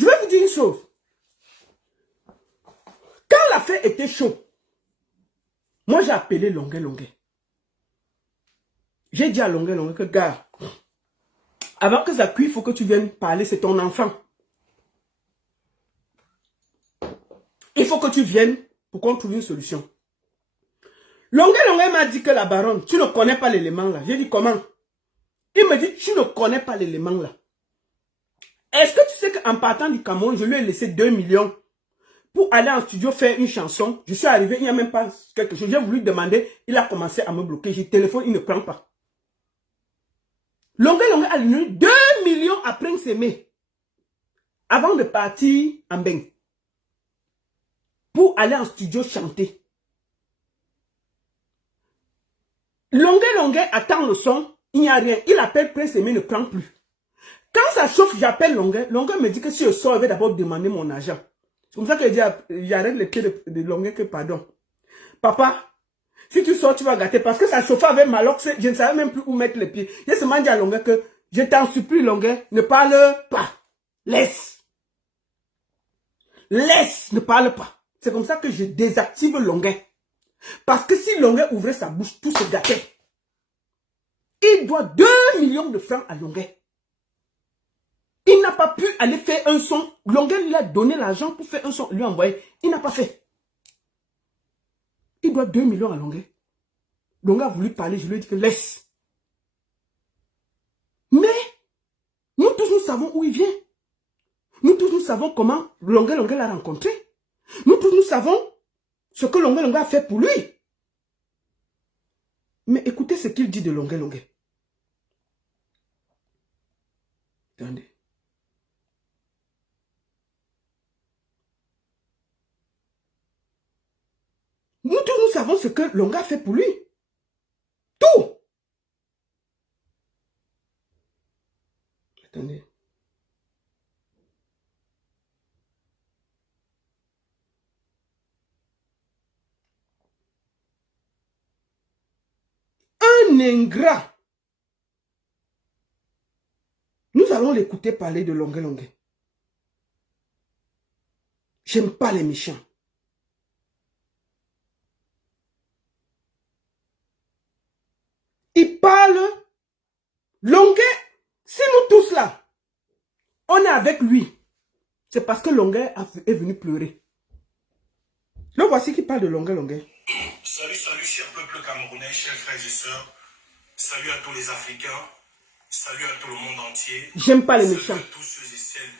Je vais vous dire une chose. Quand l'affaire était chaude, moi j'ai appelé Longuet. J'ai dit à Longuet que, gars, avant que ça cuise, il faut que tu viennes parler, c'est ton enfant. Il faut que tu viennes pour qu'on trouve une solution. Longuet m'a dit que la baronne, tu ne connais pas l'élément là. J'ai dit comment? Il me dit, tu ne connais pas l'élément là. Est-ce que tu sais qu'en partant du Cameroun, je lui ai laissé 2 millions pour aller en studio faire une chanson? Je suis arrivé, il n'y a même pas quelque chose. J'ai voulu demander, il a commencé à me bloquer. J'ai téléphone, il ne prend pas. Longuet a donné 2 millions à Prince Aimé avant de partir en bain pour aller en studio chanter. Longuet attend le son, il n'y a rien. Il appelle Prince Aimé, ne prend plus. Quand ça chauffe, j'appelle Longuet. Longuet me dit que si je sors, il va d'abord demander mon argent. C'est comme ça que j'arrête les pieds de Longuet que pardon. Papa, si tu sors, tu vas gâter. Parce que ça chauffait avec Malox, je ne savais même plus où mettre les pieds. J'ai seulement dit à Longuet que je t'en supplie, Longuet, ne parle pas. Laisse. Laisse, ne parle pas. C'est comme ça que je désactive Longuet. Parce que si Longuet ouvrait sa bouche, tout se gâtait. Il doit 2 millions de francs à Longuet. Il n'a pas pu aller faire un son. Longuet lui a donné l'argent pour faire un son, lui a envoyé. Il n'a pas fait. Il doit 2 millions à Longuet. Longuet a voulu parler, je lui ai dit que laisse. Mais, nous tous nous savons où il vient. Nous tous nous savons comment Longuet l'a rencontré. Nous tous nous savons ce que Longuet a fait pour lui. Mais écoutez ce qu'il dit de Longuet. Attendez. Nous tous nous savons ce que Longuet a fait pour lui. Tout. Attendez. Un ingrat. Nous allons l'écouter parler de Longuet. J'aime pas les méchants. Il parle. Longuet, si nous tous là, on est avec lui, c'est parce que Longuet est venu pleurer. Le voici qui parle de Longuet. Salut, cher peuple camerounais, chers frères et sœurs. Salut à tous les Africains. Salut à tout le monde entier. J'aime pas les méchants. Salut à tous ceux et celles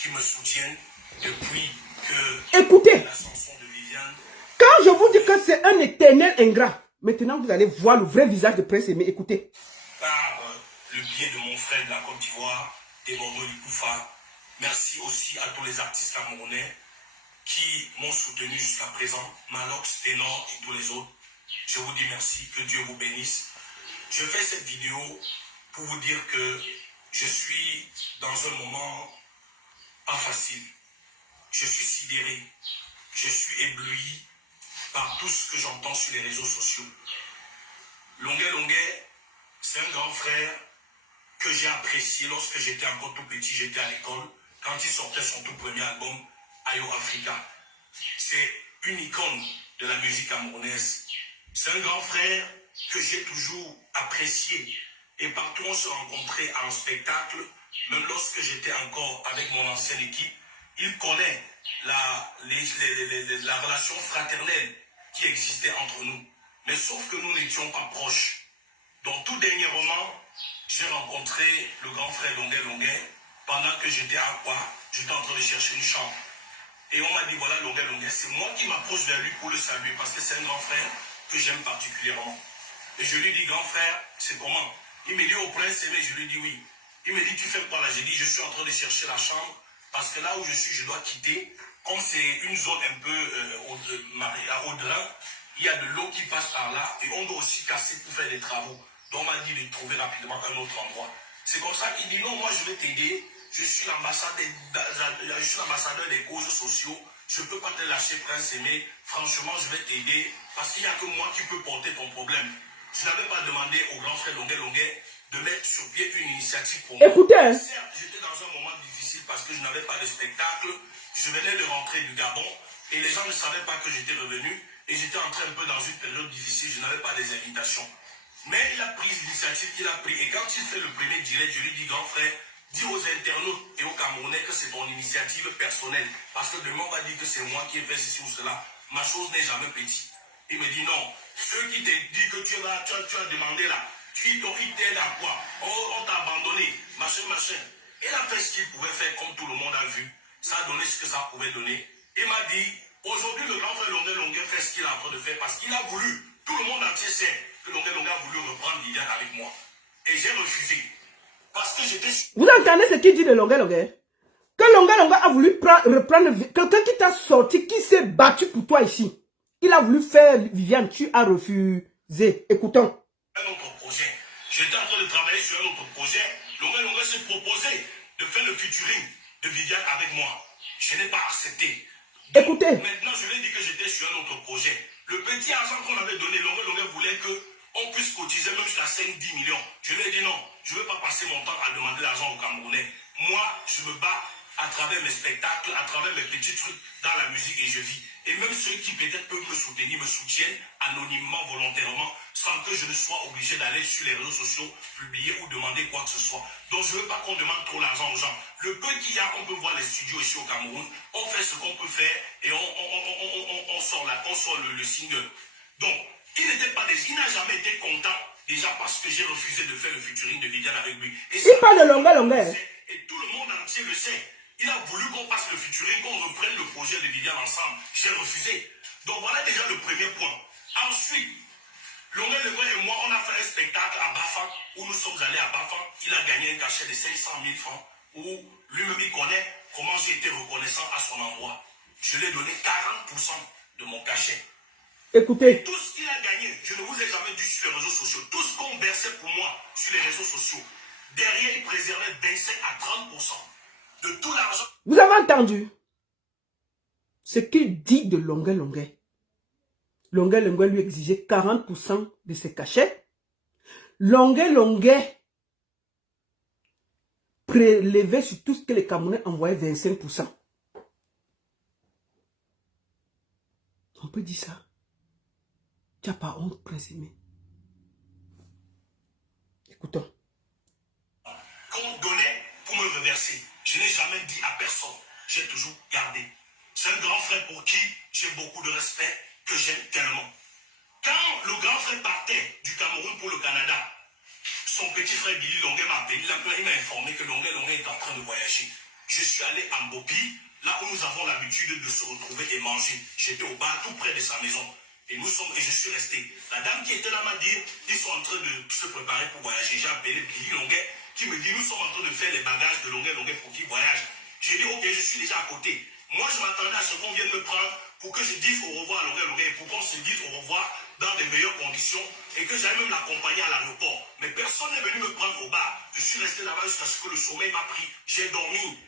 qui me soutiennent depuis que... Écoutez, la chanson de Viviane. Quand je vous dis que c'est un éternel ingrat, maintenant vous allez voir le vrai visage de Prince Aimé. Écoutez. Par le biais de mon frère de la Côte d'Ivoire, Demoro Ikoufa. Merci aussi à tous les artistes camerounais qui m'ont soutenu jusqu'à présent. Malox, Ténor et tous les autres. Je vous dis merci, que Dieu vous bénisse. Je fais cette vidéo pour vous dire que je suis dans un moment pas facile. Je suis sidéré. Je suis ébloui par tout ce que j'entends sur les réseaux sociaux. Longuet, c'est un grand frère que j'ai apprécié lorsque j'étais encore tout petit, j'étais à l'école, quand il sortait son tout premier album, Ayo Africa. C'est une icône de la musique camerounaise. C'est un grand frère que j'ai toujours apprécié. Et partout on se rencontrait en spectacle, même lorsque j'étais encore avec mon ancienne équipe, il connaît la relation fraternelle qui existait entre nous. Mais sauf que nous n'étions pas proches. Donc tout dernièrement, j'ai rencontré le grand frère Longuet pendant que j'étais à Akwa, j'étais en train de chercher une chambre. Et on m'a dit, voilà Longuet, c'est moi qui m'approche vers lui pour le saluer parce que c'est un grand frère que j'aime particulièrement. Et je lui dis, grand frère, c'est comment? Il me dit, au Prince Aimé, je lui dis oui. Il me dit, tu fais quoi là? J'ai dit, je suis en train de chercher la chambre parce que là où je suis, je dois quitter. Comme c'est une zone un peu au drain, il y a de l'eau qui passe par là et on doit aussi casser pour faire des travaux. Donc on m'a dit de trouver rapidement un autre endroit. C'est comme ça qu'il dit, non, moi je vais t'aider. Je suis l'ambassadeur des causes sociaux. Je ne peux pas te lâcher, Prince Aimé. Franchement, je vais t'aider parce qu'il n'y a que moi qui peux porter ton problème. Je n'avais pas demandé au grand frère Longuet de mettre sur pied une initiative pour moi. Écoutez. Certes, j'étais dans un moment difficile parce que je n'avais pas de spectacle. Je venais de rentrer du Gabon et les gens ne savaient pas que j'étais revenu et j'étais entré un peu dans une période difficile, je n'avais pas des invitations. Mais il a pris l'initiative qu'il a pris et quand il fait le premier direct, je lui dis grand frère, dis aux internautes et aux Camerounais que c'est ton initiative personnelle parce que demain on va dire que c'est moi qui ai fait ceci ou cela. Ma chose n'est jamais petite. Il me dit non, ceux qui te disent que tu as demandé là, ils t'aident à quoi? On t'a abandonné, machin. Il a fait ce qu'il pouvait faire comme tout le monde a vu. Ça a donné ce que ça pouvait donner. Il m'a dit, aujourd'hui le grand frère Longuet fait ce qu'il est en train de faire parce qu'il a voulu. Tout le monde entier sait que Longuet a voulu reprendre Viviane avec moi. Et j'ai refusé. Parce que j'étais... Vous entendez ce qu'il dit de Longuet? Que Longuet a voulu reprendre quelqu'un qui t'a sorti, qui s'est battu pour toi ici. Il a voulu faire Viviane, tu as refusé. Écoutons. Un autre projet. J'étais en train de travailler sur un autre projet. Longuet s'est proposé de faire le featuring de Viviane avec moi. Je n'ai pas accepté. Donc, écoutez. Maintenant, je lui ai dit que j'étais sur un autre projet. Le petit argent qu'on avait donné, Longuet voulait qu'on puisse cotiser même jusqu'à 5-10 millions. Je lui ai dit non, je ne veux pas passer mon temps à demander l'argent aux Camerounais. Moi, je me bats à travers mes spectacles, à travers mes petits trucs dans la musique et je vis. Et même ceux qui peut-être peuvent me soutenir, me soutiennent anonymement, volontairement, sans que je ne sois obligé d'aller sur les réseaux sociaux, publier ou demander quoi que ce soit. Donc je ne veux pas qu'on demande trop l'argent aux gens. Le peu qu'il y a, on peut voir les studios ici au Cameroun, on fait ce qu'on peut faire et on sort le single. Donc, il n'a jamais été content, déjà parce que j'ai refusé de faire le featuring de Viviane avec lui. Et il parle de Longuet. Et tout le monde entier le sait. Il a voulu qu'on fasse le featuring, qu'on reprenne le projet de Viviane ensemble. J'ai refusé. Donc voilà déjà le premier point. Ensuite, Longuet et moi, on a fait un spectacle à Bafang, où nous sommes allés à Bafang. Il a gagné un cachet de 500 000 francs, où lui-même il connaît comment j'ai été reconnaissant à son endroit. Je lui ai donné 40% de mon cachet. Écoutez. Tout ce qu'il a gagné, je ne vous ai jamais dit sur les réseaux sociaux, tout ce qu'on versait pour moi sur les réseaux sociaux, derrière, il préservait 25 à 30% de tout l'argent. Vous avez entendu ce qu'il dit de Longuet. Longuet lui exigeait 40% de ses cachets. Longuet prélevait sur tout ce que les Camerounais envoyaient 25%. On peut dire ça. Tu n'as pas honte, Prince Aimé. Écoutons. Qu'on donnait pour me reverser. Je n'ai jamais dit à personne. J'ai toujours gardé. C'est un grand frère pour qui j'ai beaucoup de respect, que j'aime tellement. Quand le grand frère partait du Cameroun pour le Canada, son petit frère Billy Longuet m'a appelé. Il m'a informé que Longuet est en train de voyager. Je suis allé à Mbopi, là où nous avons l'habitude de se retrouver et manger. J'étais au bar tout près de sa maison. Et je suis resté. La dame qui était là m'a dit, ils sont en train de se préparer pour voyager. J'ai appelé Billy Longuet qui me dit, nous sommes en train de faire les bagages de Longuet pour qu'il voyage. J'ai dit, ok, je suis déjà à côté. Moi, je m'attendais à ce qu'on vienne me prendre pour que je dise au revoir à Longuet et pour qu'on se dise au revoir dans les meilleures conditions et que j'aille même l'accompagner à l'aéroport. Mais personne n'est venu me prendre au bar. Je suis resté là-bas jusqu'à ce que le sommeil m'a pris. J'ai dormi.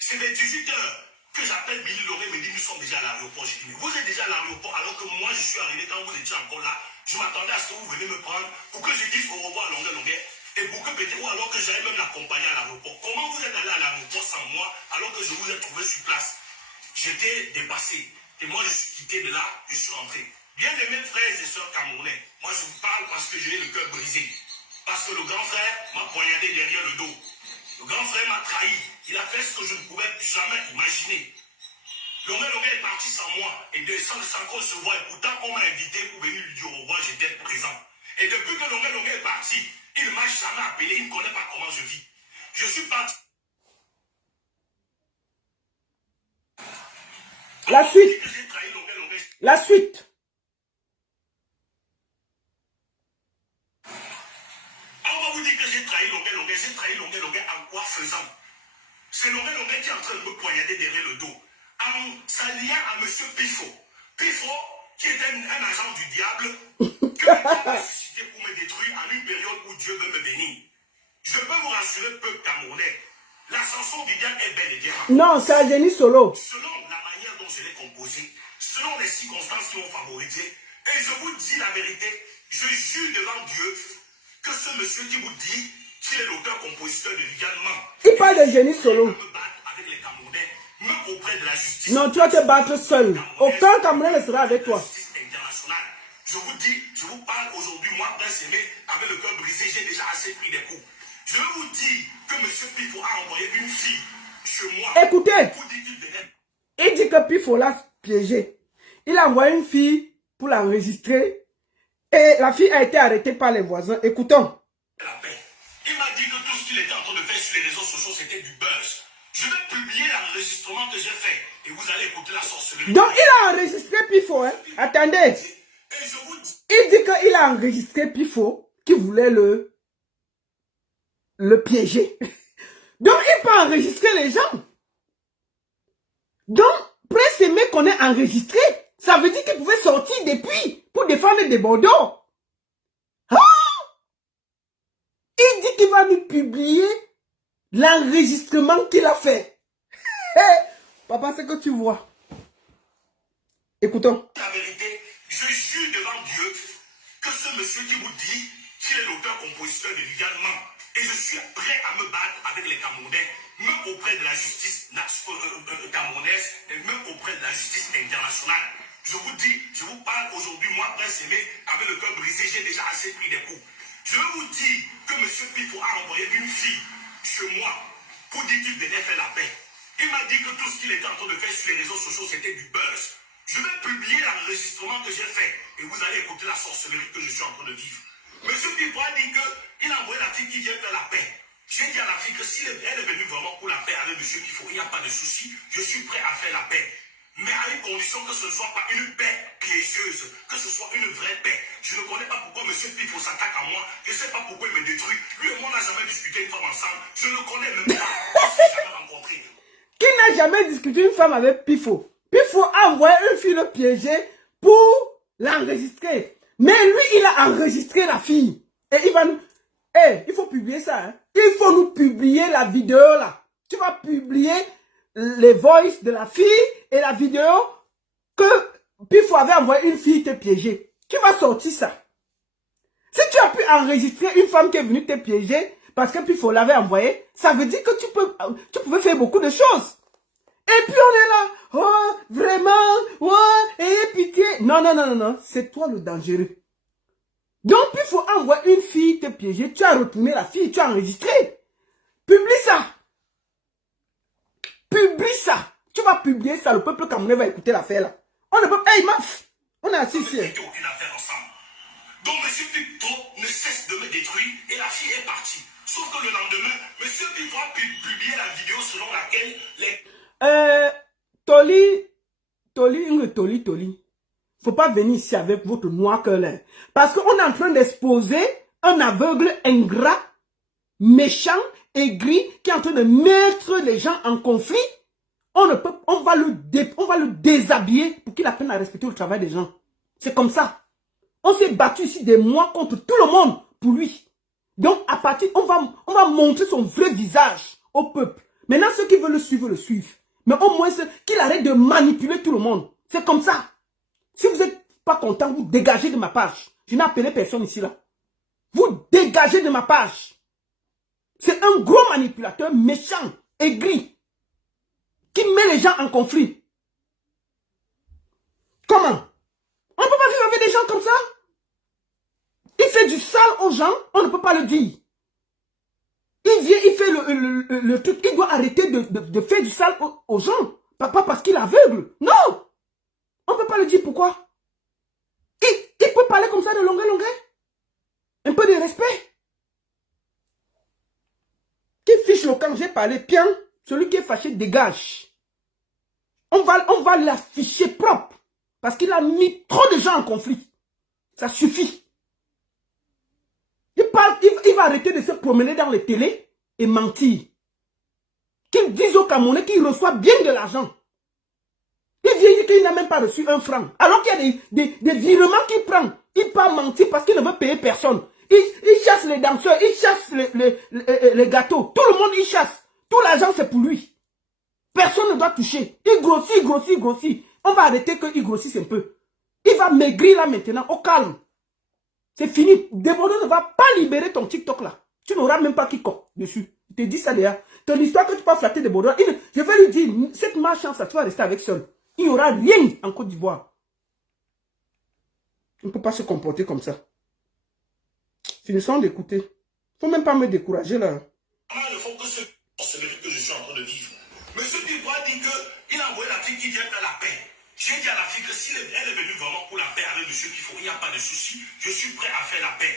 C'est vers 18 heures que j'appelle Billy Longuet me dit, nous sommes déjà à l'aéroport. J'ai dit, mais vous êtes déjà à l'aéroport alors que moi, je suis arrivé quand vous étiez encore là. Je m'attendais à ce que vous venez me prendre pour que je dise au revoir à Longuet et pour que peut-être, ou alors que j'aille même l'accompagner à l'aéroport. Comment vous êtes allé à l'aéroport sans moi alors que je vous ai trouvé sur place? J'étais dépassé. Et moi, je suis quitté de là, je suis rentré. Bien aimés frères et sœurs camerounais, moi je vous parle parce que j'ai le cœur brisé. Parce que le grand frère m'a poignardé derrière le dos. Le grand frère m'a trahi. Il a fait ce que je ne pouvais jamais imaginer. Longuet est parti sans moi et sans qu'on se voie. Et pourtant, on m'a invité pour venir lui dire au revoir, j'étais présent. Et depuis que Longuet est parti, il ne m'a jamais appelé, il ne connaît pas comment je vis. Je suis parti. La suite. La suite. On va vous dire que j'ai trahi Longuet en quoi faisant? C'est Longuet qui est en train de me poignarder derrière le dos. En s'alliant à M. Pifo. Pifo, qui est un agent du diable, que Dieu a suscité pour me détruire en une période où Dieu veut me bénir. Je peux vous rassurer, peuple camerounais, la chanson Viviane est bel et bien. Non, c'est un génie solo. Selon la manière dont je l'ai composée, selon les circonstances qui m'ont favorisé, et je vous dis la vérité, je jure devant Dieu que ce monsieur qui vous dit qu'il est l'auteur-compositeur de Viviane ment. Il parle de génie solo. Me battre avec les justice. Non, tu vas te battre seul. Aucun Camerounais ne sera avec toi. Internationale. Je vous dis, je vous parle aujourd'hui, moi, Prince Aimé, avec le cœur brisé, j'ai déjà assez pris des coups. Je veux vous dire que M. Pifo a envoyé une fille chez moi. Écoutez, Pour dire qu'il venait. il dit que Pifo l'a piégé. Il a envoyé une fille pour l'enregistrer. Et la fille a été arrêtée par les voisins. Écoutons. La paix. Il m'a dit que tout ce qu'il était en train de faire sur les réseaux sociaux, c'était du buzz. Je vais publier l'enregistrement que j'ai fait et vous allez écouter la sorcellerie. Donc, il a enregistré Pifo. Hein. Attendez. Et je vous dis, Il dit qu'il a enregistré Pifo qui voulait le piéger. Donc, il peut enregistrer les gens. Donc, Prince Aimé qu'on est enregistré, ça veut dire qu'il pouvait sortir depuis pour défendre des Bordeaux. Ah! Il dit qu'il va nous publier l'enregistrement qu'il a fait. Hey, papa, c'est que tu vois. Écoutons. la vérité, je jure devant Dieu que ce monsieur qui vous dit qu'il est l'auteur-compositeur de Viviane ment. Et je suis prêt à me battre avec les Camerounais, même auprès de la justice camerounaise et même auprès de la justice internationale. Je vous dis, je vous parle aujourd'hui, moi, Prince Aimé, avec le cœur brisé, j'ai déjà assez pris des coups. Je veux vous dire que M. Pifo a envoyé une fille chez moi pour dire qu'il venait faire la paix. Il m'a dit que tout ce qu'il était en train de faire sur les réseaux sociaux, c'était du buzz. Je vais publier l'enregistrement que j'ai fait et vous allez écouter la sorcellerie que je suis en train de vivre. M. Pifo a dit qu'il a envoyé la fille qui vient faire la paix. J'ai dit à la fille que si elle est venue vraiment pour la paix avec M. Pifo, il n'y a pas de souci, je suis prêt à faire la paix. Mais à une condition que ce ne soit pas une paix piégeuse, que ce soit une vraie paix. Je ne connais pas pourquoi M. Pifo s'attaque à moi, je ne sais pas pourquoi il me détruit. Lui et moi, on n'a jamais discuté une femme ensemble, je ne le connais même pas, je ne l'ai jamais rencontré. Qui n'a jamais discuté une femme avec Pifo? Pifo a envoyé une fille le piéger pour l'enregistrer. Mais lui, il a enregistré la fille. Et il va nous... il faut publier ça. Hein. Il faut nous publier la vidéo là. Tu vas publier les voices de la fille et la vidéo que Pifo avait envoyé une fille te piéger. Tu vas sortir ça. Si tu as pu enregistrer une femme qui est venue te piéger parce que Pifo l'avait envoyé, ça veut dire que tu pouvais faire beaucoup de choses. Et puis on est là, oh, vraiment, oh, ayez pitié. Non, non, non, non, non, c'est toi le dangereux. Donc, il faut envoyer une fille te piéger, tu as retourné la fille, tu as enregistré. Publie ça. Publie ça. Tu vas publier ça, le peuple camerounais va écouter l'affaire là. On ne peut pas, hey, maf, on est assis ici. On n'a aucune affaire ensemble. Donc, M. Pifo ne cesse de me détruire et la fille est partie. Sauf que le lendemain, M. Pifo a publié la vidéo selon laquelle les... Toli. Faut pas venir ici avec votre noir cœur là. Parce qu'on est en train d'exposer un aveugle ingrat, méchant, aigri, qui est en train de mettre les gens en conflit. On va le déshabiller pour qu'il apprenne à respecter le travail des gens. C'est comme ça. On s'est battu ici des mois contre tout le monde pour lui. Donc, à partir, on va montrer son vrai visage au peuple. Maintenant, ceux qui veulent le suivent. Mais au moins, qu'il arrête de manipuler tout le monde. C'est comme ça. Si vous n'êtes pas content, vous dégagez de ma page. Je n'ai appelé personne ici là. Vous dégagez de ma page. C'est un gros manipulateur méchant, aigri, qui met les gens en conflit. Comment? On ne peut pas vivre avec des gens comme ça. Il fait du sale aux gens, on ne peut pas le dire. Il vient, il fait le truc, il doit arrêter de faire du sale aux gens. Pas parce qu'il est aveugle. Non! On ne peut pas le dire pourquoi. Il peut parler comme ça de longueur. Un peu de respect. Qui fiche le camp, j'ai parlé, bien. Celui qui est fâché dégage. On va l'afficher propre. Parce qu'il a mis trop de gens en conflit. Ça suffit. Il va arrêter de se promener dans les télés et mentir. Qu'il dise aux Camerounais qu'il reçoit bien de l'argent. Il vient dire qu'il n'a même pas reçu un franc. Alors qu'il y a des virements qu'il prend. Il peut mentir parce qu'il ne veut payer personne. Il chasse les danseurs, il chasse les gâteaux. Tout le monde il chasse. Tout l'argent c'est pour lui. Personne ne doit toucher. Il grossit. On va arrêter qu'il grossisse un peu. Il va maigrir là maintenant, au calme. C'est fini. Deborah ne va pas libérer ton TikTok là. Tu n'auras même pas qui coque dessus. Il te dit ça déjà. Ton histoire que tu peux flatter des bordeaux. Je vais lui dire, cette malchance, tu vas rester avec seul. Il n'y aura rien en Côte d'Ivoire. On ne peut pas se comporter comme ça. Finissons d'écouter. Il ne faut même pas me décourager là. Il ne faut que ce que je suis en train de vivre. Monsieur Pipo a dit qu'il a envoyé la fille qui vient faire la paix. J'ai dit à la fille que si elle est venue vraiment pour la paix avec monsieur Pipo, il n'y a pas de souci. Je suis prêt à faire la paix.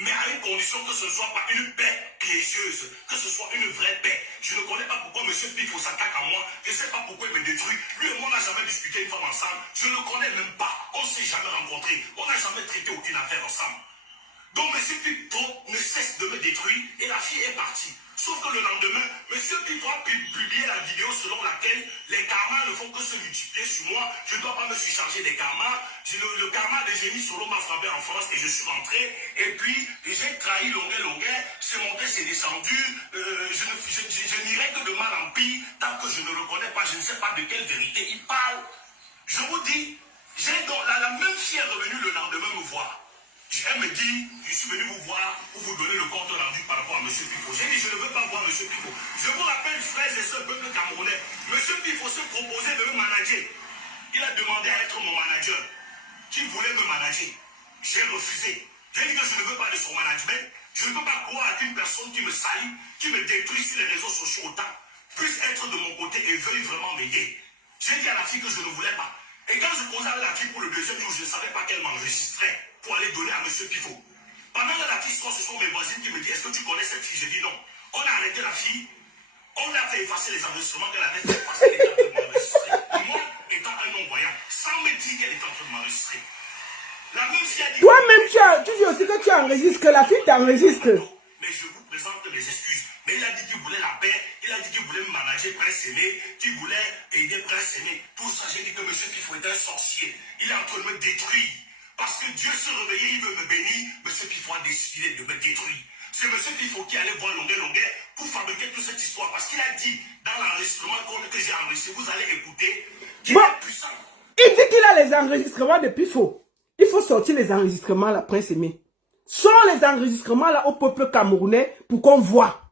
Mais à une condition que ce ne soit pas une paix piégeuse, que ce soit une vraie paix. Je ne connais pas pourquoi M. Pipo s'attaque à moi, je ne sais pas pourquoi il me détruit. Lui et moi, on n'a jamais discuté une femme ensemble, je ne le connais même pas, on ne s'est jamais rencontrés, on n'a jamais traité aucune affaire ensemble. Donc M. Pipo ne cesse de me détruire et la fille est partie. Sauf que le lendemain, M. Pipo a publié la vidéo selon laquelle les karmas ne font que se multiplier sur moi. Je ne dois pas me surcharger des karmas. Le karma de génie solo m'a frappé en France et je suis rentré. Et puis, j'ai trahi Longuet. C'est monté, c'est descendu. Je n'irai que de mal en pire tant que je ne le connais pas. Je ne sais pas de quelle vérité il parle. Je vous dis, la même fille est revenue le lendemain me voir. Elle me dit, je suis venu vous voir pour vous donner le compte rendu par rapport à M. Pipo. J'ai dit, je ne veux pas voir M. Pipo. Je vous rappelle, frères et sœurs, peuple camerounais, M. Pipo se proposait de me manager. Il a demandé à être mon manager. Qui voulait me manager. J'ai refusé. J'ai dit que je ne veux pas de son management. Je ne peux pas croire qu'une personne qui me salit, qui me détruit sur les réseaux sociaux autant, puisse être de mon côté et veuille vraiment m'aider. J'ai dit à la fille que je ne voulais pas. Et quand je posais avec la fille pour le deuxième jour, je ne savais pas qu'elle m'enregistrait pour aller donner à M. Pipo. Pendant que la fille sort, ce sont mes voisines qui me disent, est-ce que tu connais cette fille? J'ai dit non. On a arrêté la fille, on a fait effacer les enregistrements qu'elle avait fait effacer, elle était en train de m'enregistrer. Moi, étant un non-voyant, sans me dire qu'elle était en train de m'enregistrer. La même fille a dit... Toi-même, tu dis aussi que tu enregistres, que la fille t'enregistre. Mais je vous présente mes excuses. Mais il a dit qu'il voulait la paix, il a dit qu'il voulait me manager Prince Aimé, qu'il voulait aider Prince Aimé. Tout ça, j'ai dit que M. Pipo est un sorcier. Il est en train de me détruire. Parce que Dieu se réveillait, il veut me bénir. M. Pipo a décidé de me détruire. C'est M. Pipo qui allait voir Longuet pour fabriquer toute cette histoire. Parce qu'il a dit dans l'enregistrement que j'ai enregistré, vous allez écouter, qu'il est puissant. Il dit qu'il a les enregistrements de Pipo. Il faut sortir les enregistrements là, Prince Aimé. Sors les enregistrements là au peuple camerounais pour qu'on voit.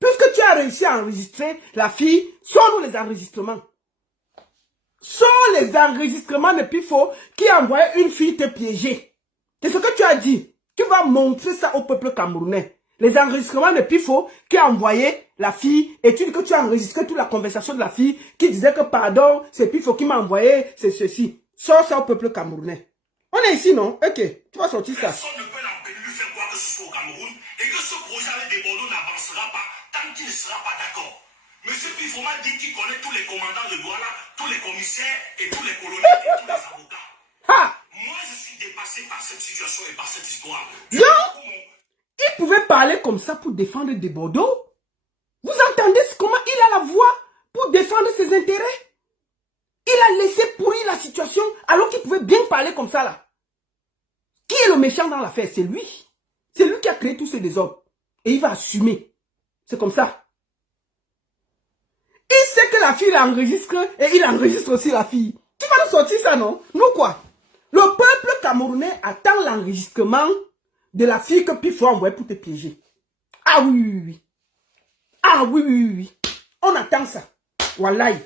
Puisque tu as réussi à enregistrer la fille, sors-nous les enregistrements. Sors les enregistrements de Pipo qui a envoyé une fille te piéger. C'est ce que tu as dit. Tu vas montrer ça au peuple camerounais. Les enregistrements de Pipo qui a envoyé la fille et tu dis que tu as enregistré toute la conversation de la fille qui disait que pardon, c'est Pipo qui m'a envoyé, c'est ceci. Sors ça au peuple camerounais. On est ici, non? Ok, tu vas sortir ça. Personne ne peut l'empêcher de lui faire croire que ce soit au Cameroun et que ce projet avec des Bordeaux n'avancera pas tant qu'il ne sera pas d'accord. Monsieur Pipo m'a dit qu'il connaît tous les commandants de Douala, tous les commissaires et tous les colonels et tous les avocats. Ha! Moi, je suis dépassé par cette situation et par cette histoire. Non! Il pouvait parler comme ça pour défendre des Bordeaux. Vous entendez comment il a la voix pour défendre ses intérêts? Il a laissé pourrir la situation alors qu'il pouvait bien parler comme ça là. Qui est le méchant dans l'affaire? C'est lui. C'est lui qui a créé tous ces désordres. Et il va assumer. C'est comme ça. Il sait que la fille l'enregistre et il enregistre aussi la fille. Tu vas nous sortir ça, non? Nous quoi? Le peuple camerounais attend l'enregistrement de la fille que Pipo a envoyé pour te piéger. Ah oui. Ah oui. On attend ça. Wallahi.